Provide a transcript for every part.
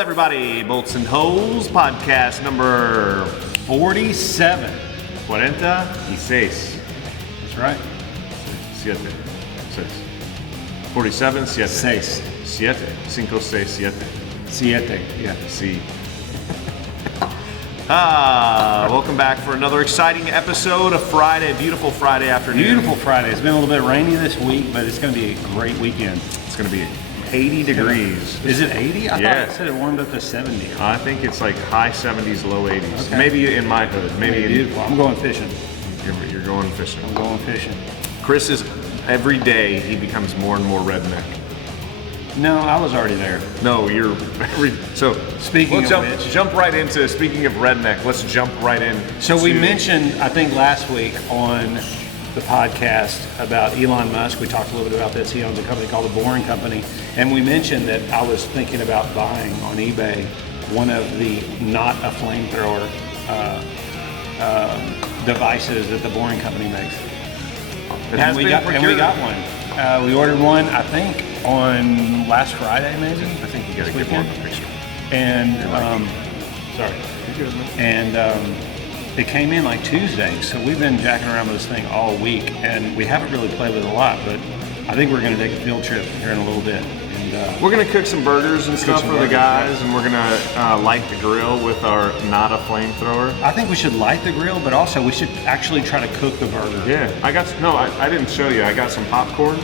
everybody. Bolts and Holes, podcast number 47. 46. That's right. 7. 47, 7. 6. 7. 5, 6, 7. 7. Yeah. Sí. Welcome back for another exciting episode of Friday, beautiful Friday afternoon. Beautiful Friday. It's been a little bit rainy this week, but it's going to be a great weekend. It's going to be 80 degrees. Is it 80? I Yeah. thought it said it warmed up to 70. I think it's like high 70s, low 80s. Okay. Maybe in my hood. Maybe Beautiful. I'm going fishing. You're going fishing. I'm going fishing. Chris is, every day he becomes more and more redneck. No, I was already there. No, you're, so Speaking we'll of which. jump right into, speaking of redneck, let's jump right in. So we mentioned, I think last week on the podcast about Elon Musk, we talked a little bit about this. He owns a company called The Boring Company. And we mentioned that I was thinking about buying on eBay one of the not a flamethrower devices that The Boring Company makes. It has we been got procured. one. We ordered one, I think, on last Friday, maybe. I think you gotta get more of a picture. And it came in like Tuesday, so we've been jacking around with this thing all week, and we haven't really played with it a lot, but I think we're going to take a field trip here in a little bit. And We're gonna cook some burgers and stuff some for the burgers, guys, and we're gonna light the grill with our not a flamethrower. I think we should light the grill, but also we should actually try to cook the burger. Yeah, I didn't show you. I got some popcorn.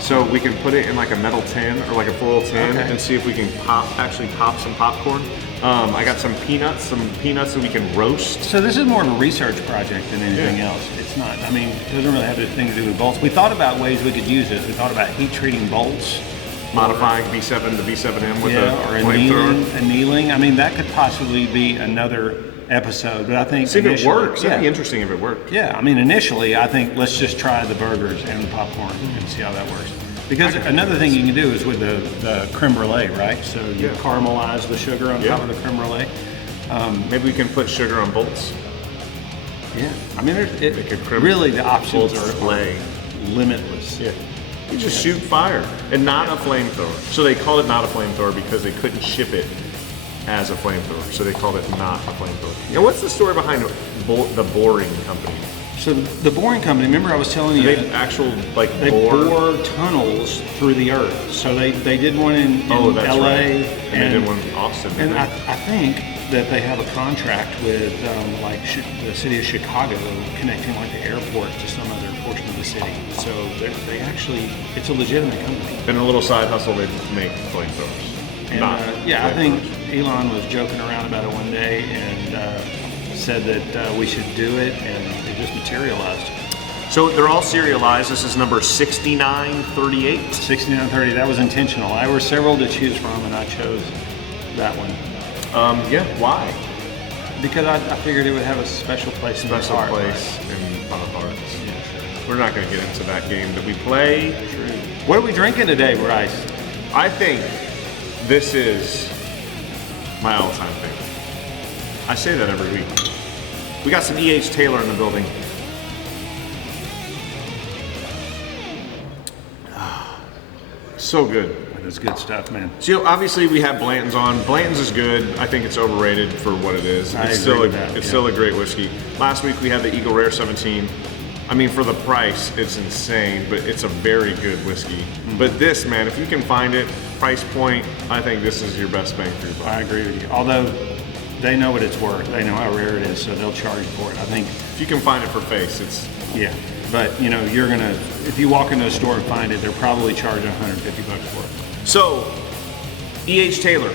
So we can put it in like a metal tin or like a foil tin and see if we can actually pop some popcorn. I got some peanuts that we can roast. So this is more of a research project than anything else. It's not, I mean, it doesn't really have anything to do with bolts. We thought about ways we could use this. We thought about heat treating bolts. Modifying B7 to B7M with a or flamethrower. annealing. I mean, that could possibly be another episode, but I think See if it works. Yeah. That'd be interesting if it worked. Yeah, I mean, initially, I think let's just try the burgers and the popcorn and see how that works. Because another thing you can do is with the creme brulee, right? So you caramelize the sugar on top of the creme brulee. Maybe we can put sugar on bolts. Yeah, I mean, really the options are limitless. Yeah. You just shoot fire and not a flamethrower. So they called it not a flamethrower because they couldn't ship it as a flamethrower. So they called it not a flamethrower. Now, what's the story behind the Boring Company? So the Boring Company, remember I was telling you, They actual like they bore tunnels through the earth. So they did one in LA. Right. And they did one in Austin. And I think that they have a contract with the city of Chicago connecting like the airport to some other portion of the city. So they actually, it's a legitimate company. And a little side hustle, they make flamethrowers. And I think Elon was joking around about it one day and said that we should do it, and it just materialized. So they're all serialized. This is number 6938. 6930, that was intentional. There were several to choose from, and I chose that one. Why? Because I figured it would have a special place in my heart. Special place in our hearts. Yeah. We're not going to get into that game that we play. True. What are we drinking today, Bryce? I think this is my all-time favorite. I say that every week. We got some E.H. Taylor in the building. So good. That's good stuff, man. So obviously we have Blanton's on. Blanton's is good. I think it's overrated for what it is. It's still a great whiskey. Last week we had the Eagle Rare 17. I mean, for the price, it's insane, but it's a very good whiskey. Mm-hmm. But this, man, if you can find it, price point, I think this is your best bang for your buck. I agree with you. Although they know what it's worth. They know how rare it is, so they'll charge for it. I think if you can find it for face, it's But you're gonna, if you walk into a store and find it, they're probably charging $150 for it. So, E.H. Taylor.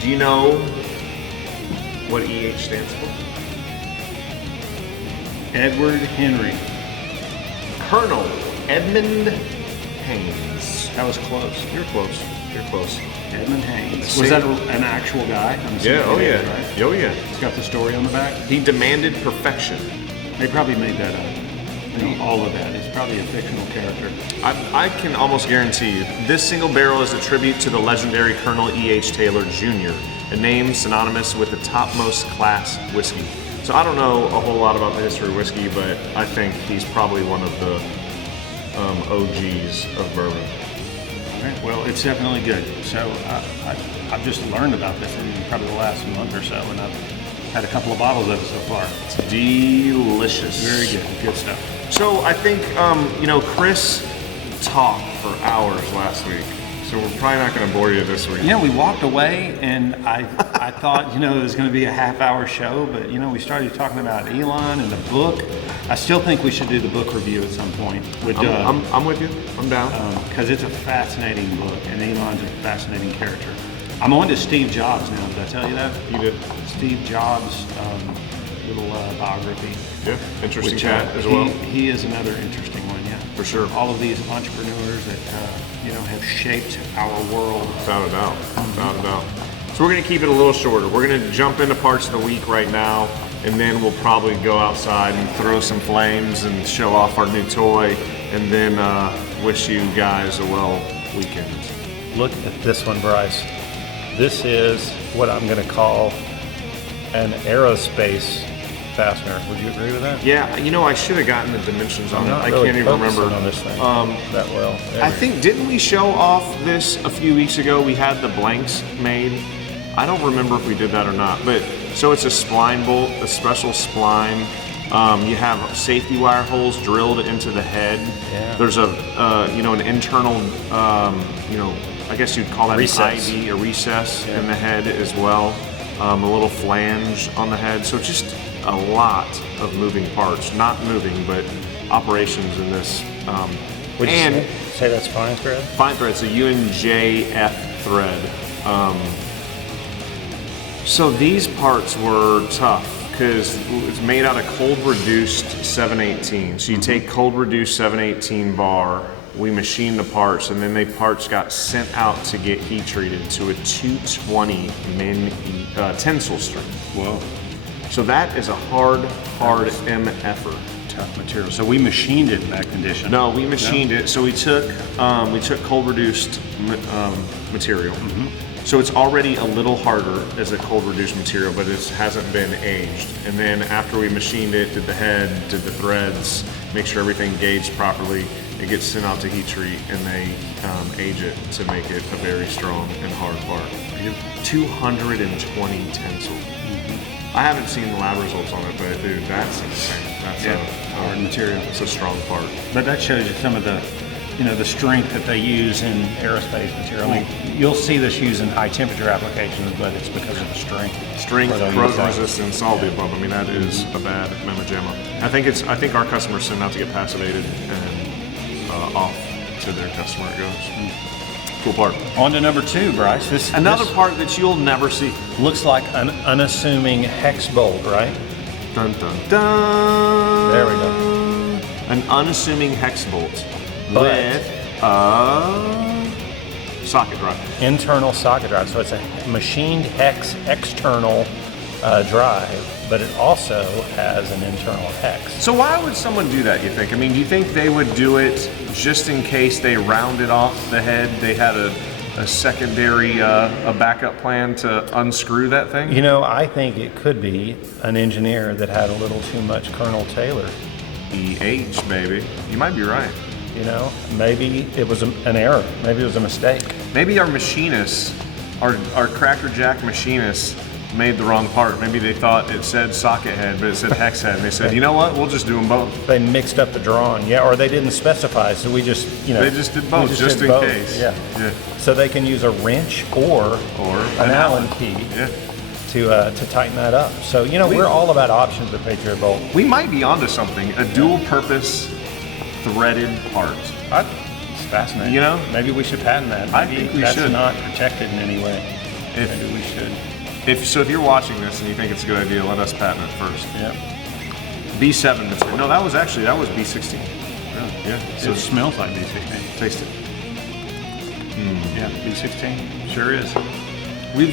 Do you know what E.H. stands for? Edward Henry. Colonel Edmund Haynes. That was close. You're close. Edmund Haynes. Was that an actual guy? Yeah, right? Oh yeah. It's got the story on the back? He demanded perfection. They probably made that up. All of that. It's probably a fictional character. I can almost guarantee you, this single barrel is a tribute to the legendary Colonel E.H. Taylor Jr., a name synonymous with the topmost class whiskey. So I don't know a whole lot about the history of whiskey, but I think he's probably one of the OGs of bourbon. All right. Well, it's definitely good. So I've just learned about this in probably the last month or so, and I've had a couple of bottles of it so far. It's delicious. Very good. Good stuff. So I think, Chris talked for hours last week. So we're probably not going to bore you this week. We walked away, and I thought, it was going to be a half-hour show, but, we started talking about Elon and the book. I still think we should do the book review at some point with Doug. I'm with you. I'm down. Because it's a fascinating book, and Elon's a fascinating character. I'm on to Steve Jobs now. Did I tell you that? You did. Steve Jobs' little biography. Yeah, interesting cat as well. He is another interesting one, yeah. For sure. All of these entrepreneurs that, have shaped our world. Without a doubt. Without a doubt. So we're going to keep it a little shorter. We're going to jump into parts of the week right now, and then we'll probably go outside and throw some flames and show off our new toy, and then wish you guys a well weekend. Look at this one, Bryce. This is what I'm going to call an aerospace fastener. Would you agree with that? Yeah, I should have gotten the dimensions on it. I really can't even remember. On this thing that well. I think, didn't we show off this a few weeks ago? We had the blanks made. I don't remember if we did that or not. But so it's a spline bolt, a special spline. You have safety wire holes drilled into the head. Yeah. There's an internal, I guess you'd call that recess. an IV, a recess in the head as well. A little flange on the head. So just a lot of moving parts. Not moving, but operations in this. Would you say that's fine thread? Fine thread. It's a UNJF thread. So these parts were tough because it's made out of cold reduced 718. So you take cold reduced 718 bar, we machine the parts, and then the parts got sent out to get heat treated to a 220 min tensile strength. Whoa. So that is a hard MF'er. Tough material. So we machined it in that condition. No, we machined it. So we took cold reduced material. So it's already a little harder as a cold reduced material, but it hasn't been aged. And then after we machined it, did the head, did the threads, make sure everything gauged properly, it gets sent out to heat treat, and they age it to make it a very strong and hard part. 220 tensile. I haven't seen the lab results on it, but dude, that's insane. That's a hard material. It's a strong part. But that shows you some of the, the strength that they use in aerospace material. I mean, you'll see this used in high temperature applications, but it's because of the strength. Strength, corrosion resistance, all the above. I mean, that is a bad memo jamma. I think our customers send out to get passivated and off to their customer it goes. Cool part. On to number 2, Bryce. This part that you'll never see. Looks like an unassuming hex bolt, right? Dun dun dun. There we go. An unassuming hex bolt with socket drive. Internal socket drive. So it's a machined hex external drive, but it also has an internal hex. So why would someone do that, you think? I mean, do you think they would do it just in case they rounded off the head, they had a secondary, a backup plan to unscrew that thing? I think it could be an engineer that had a little too much Colonel Taylor. He aged, maybe. You might be right. Maybe it was an error. Maybe it was a mistake. Maybe our machinists, our Cracker Jack machinists, made the wrong part. Maybe they thought it said socket head, but it said hex head. And they said, you know what? We'll just do them both. They mixed up the drawing, or they didn't specify, so we just, They just did both, just in case. Yeah. So they can use a wrench or an Allen key to tighten that up. So, we're all about options at Patriot Bolt. We might be onto something, a dual-purpose threaded part. It's fascinating. Maybe we should patent that. I think we should. That's not protected in any way. Maybe we should. If you're watching this and you think it's a good idea, let us patent it first. Yeah. B7 material. No, that was B16. Really? Yeah. So it smells like B16. Taste it. Yeah, B16. Sure is.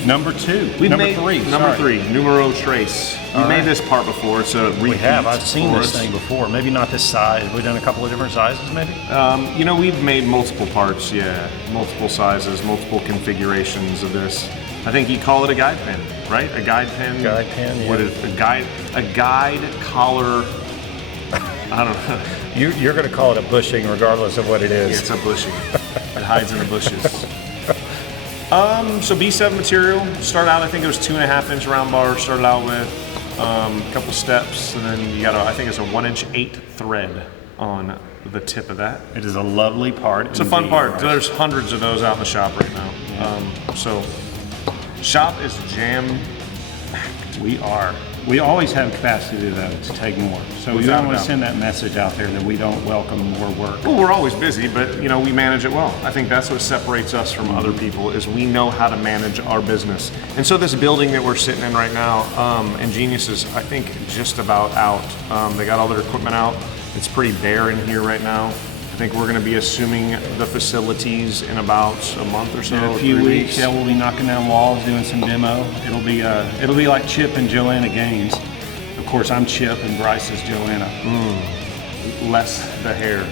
Number 3. Number 3. Numero trace. We made this part before. It's a repeat. We have. I've seen this thing before. Maybe not this size. We've done a couple of different sizes, maybe. We've made multiple parts. Yeah, multiple sizes, multiple configurations of this. I think you call it a guide pin, right? A guide pin. Guide pin. Yeah. What is a guide? A guide collar. I don't know. You're going to call it a bushing, regardless of what it is. Yeah, it's a bushing. hides in the bushes. So B7 material, start out, I think it was 2.5 inch round bar, started out with a couple steps, and then you got I think it's a 1 inch 8 thread on the tip of that. It is a lovely part. It's a fun part. There's hundreds of those out in the shop right now. So shop is jam. We always have capacity though to take more. So we don't want to send that message out there that we don't welcome more work. Well, we're always busy, but you know, we manage it well. I think that's what separates us from other people is we know how to manage our business. And so this building that we're sitting in right now, Ingenious is, I think, just about out. They got all their equipment out. It's pretty bare in here right now. I think we're going to be assuming the facilities in about a month or so. In a few weeks, yeah, we'll be knocking down walls, doing some demo. It'll be like Chip and Joanna Gaines. Of course, I'm Chip and Bryce is Joanna. Less the hair.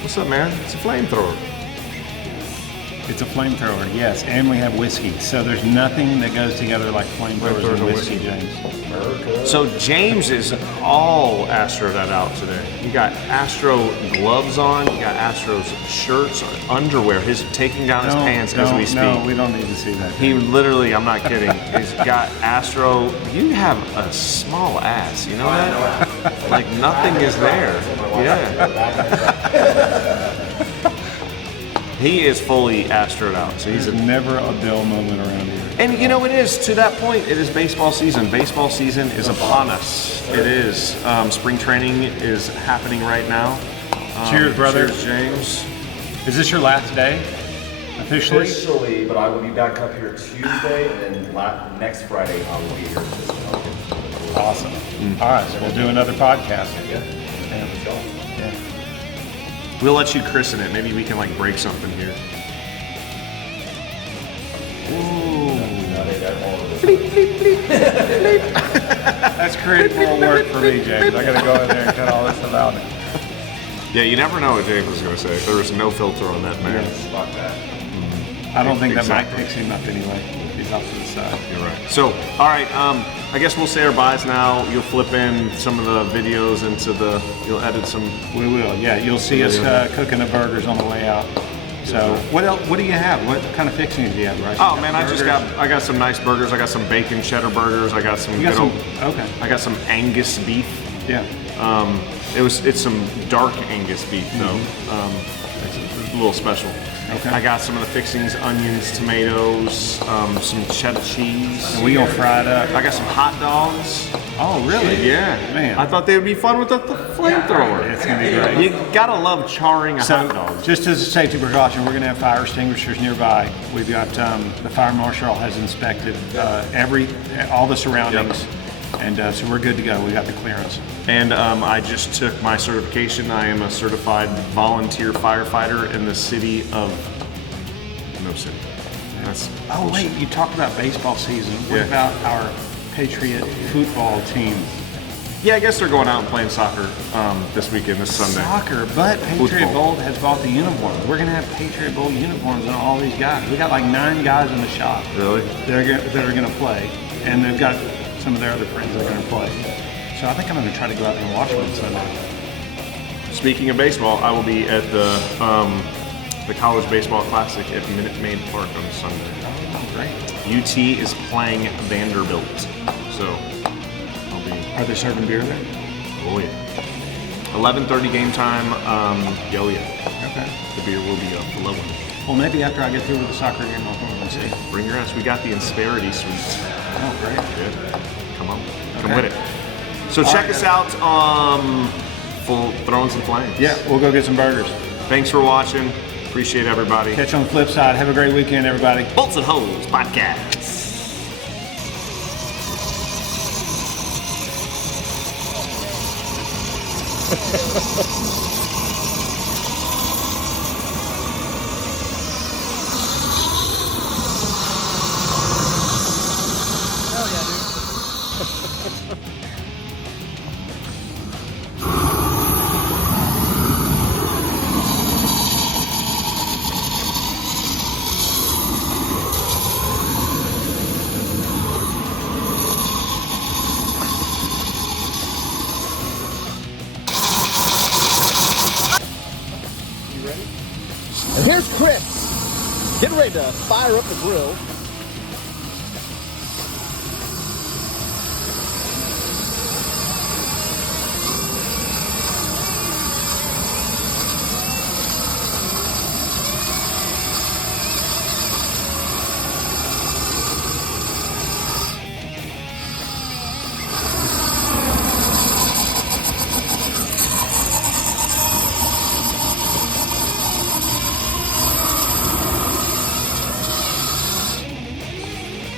What's up, man? It's a flamethrower. It's a flamethrower, yes, and we have whiskey. So there's nothing that goes together like flamethrowers and whiskey, James. So James is all Astroed out today. You got Astro gloves on, you got Astro's shirts, underwear. He's taking down his pants as we speak. No, we don't need to see that. He literally, I'm not kidding, he's got Astro. You have a small ass, you know that? Like nothing is there. Yeah. He is fully Astroed out. So There's never a dull moment around here. And you know, it is, to that point, it is baseball season. Baseball season is upon us. It is. Spring training is happening right now. Cheers, brother. Cheers, James. Is this your last day? Officially? Officially, but I will be back up here Tuesday, and then next Friday I will be here. Awesome. All right, so we'll do another podcast. Yeah. We'll let you christen it. Maybe we can like break something here. Ooh. That's creating more work for me, James. I gotta go in there and cut all this stuff out. Yeah, you never know what James was going to say. There was no filter on that man. I don't think that mic picks him up anyway. He's off to the side. You're right. So, all right, I guess we'll say our byes now. You'll flip in some of the videos into you'll edit some. We will, yeah. You'll see us cooking the burgers on the way out. So, what else? What do you have? What kind of fixings do you have, Bryce? Oh man, I got some nice burgers. I got some bacon cheddar burgers. I got some I got some Angus beef. Yeah. It's some dark Angus beef though. It's a little special. Okay. I got some of the fixings: onions, tomatoes, some cheddar cheese. And we gonna fry it up. I got some hot dogs. Oh, really? Yeah, man. I thought they would be fun with the flamethrower. It's gonna be great. You gotta love charring a hot dog. Just as a safety precaution, we're gonna have fire extinguishers nearby. We've got the fire marshal has inspected all the surroundings, and so we're good to go. We got the clearance. And I just took my certification. I am a certified volunteer firefighter in the city of no city. Wait, you talked about baseball season. What about our Patriot football team? Yeah, I guess they're going out and playing soccer this weekend, this Sunday. Soccer, but Patriot Bowl has bought the uniforms. We're going to have Patriot Bowl uniforms on all these guys. We got like 9 guys in the shop. Really? That are going to play, and they've got some of their other friends that are going to play. So I think I'm going to try to go out there and watch them on Sunday. Speaking of baseball, I will be at the College Baseball Classic at Minute Maid Park on Sunday. Oh, great. UT is playing Vanderbilt, so I'll be. Are they serving beer there? Oh yeah. 11:30 game time. Oh yeah. Okay. The beer will be below one. Well, maybe after I get through with the soccer game, I'll come over and see. Bring your ass. We got the Insperity Suite. Oh, great. Yeah. Come on. Come Okay. with it. So check us out for Throwing Some Flames. Yeah, we'll go get some burgers. Thanks for watching. Appreciate everybody. Catch you on the flip side. Have a great weekend, everybody. Bolts and Holes Podcast. And here's Chris, getting ready to fire up the grill.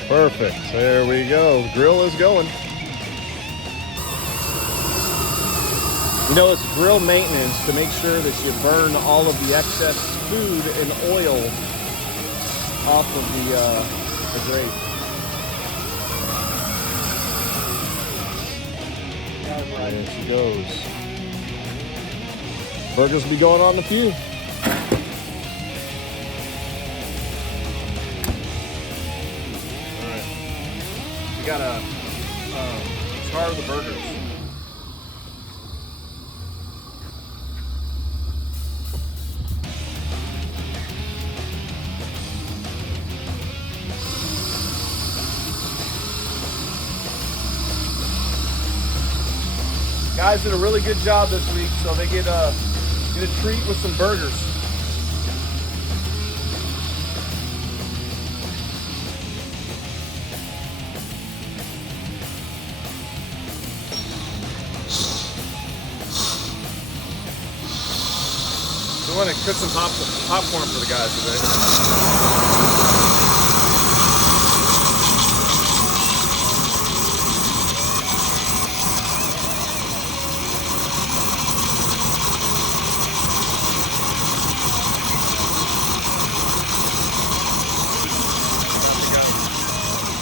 Perfect. There we go. The grill is going. You know, it's grill maintenance to make sure that you burn all of the excess food and oil off of the grate. There she goes. Burgers will be going on in a few. We gotta char the burgers. Guys did a really good job this week, so they get a treat with some burgers. We want to cook some popcorn for the guys today.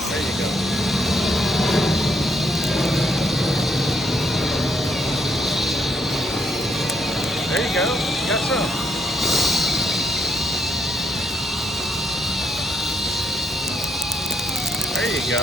There you go. There you go. You got some. There you go.